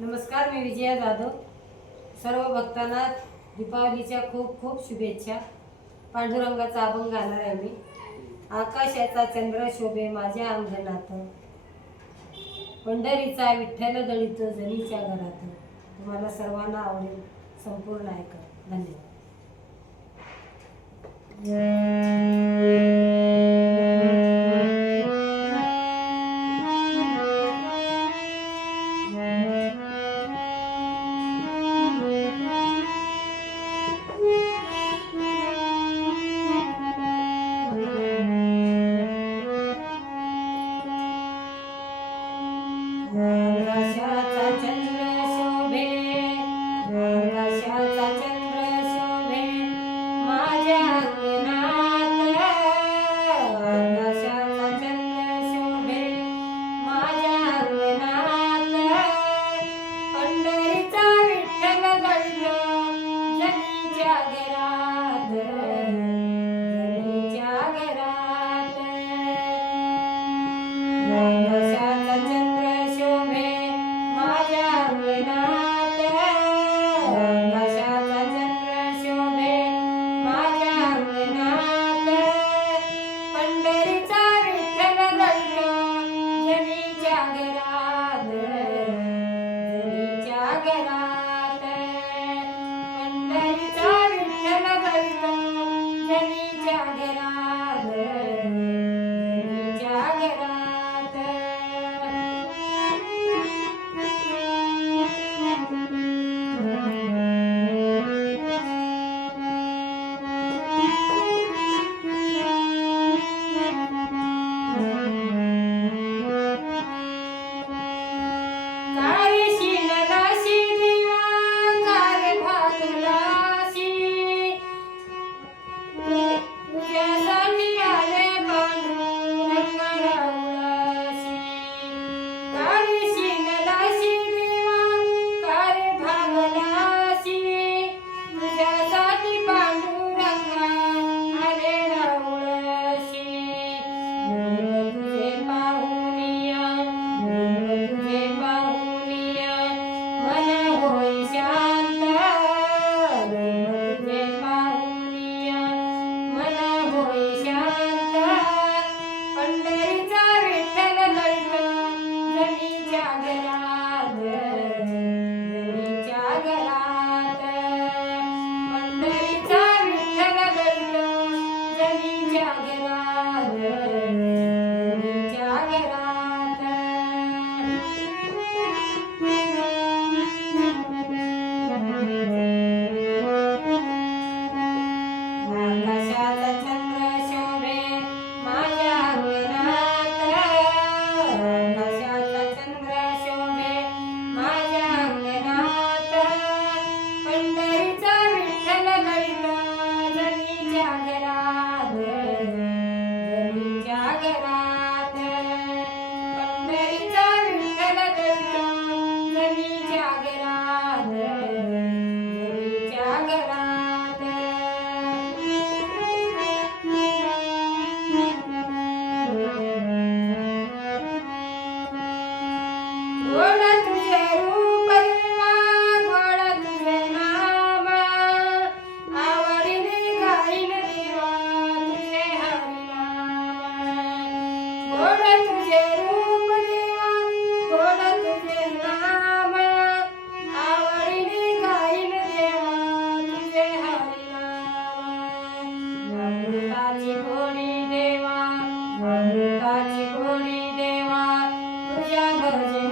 नमस्कार मी विजया जाधव. सर्व भक्तांना दीपावलीच्या खूप खूप शुभेच्छा. पांडुरंगाचा अभंग गाणार आहे मी. आकाशाचा चंद्र शोभे माझ्या अंगणात. पंढरीचा विठ्ठल दळीत जनीच्या घरात. तुम्हाला सर्वांना आवडेल संपूर्ण ऐक. धन्यवाद. বড় যে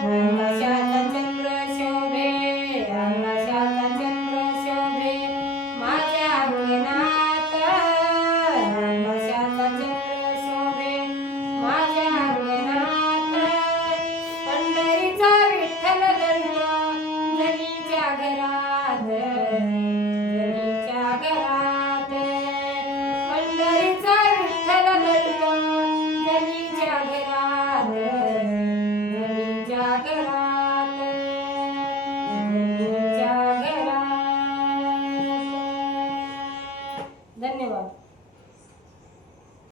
Yeah.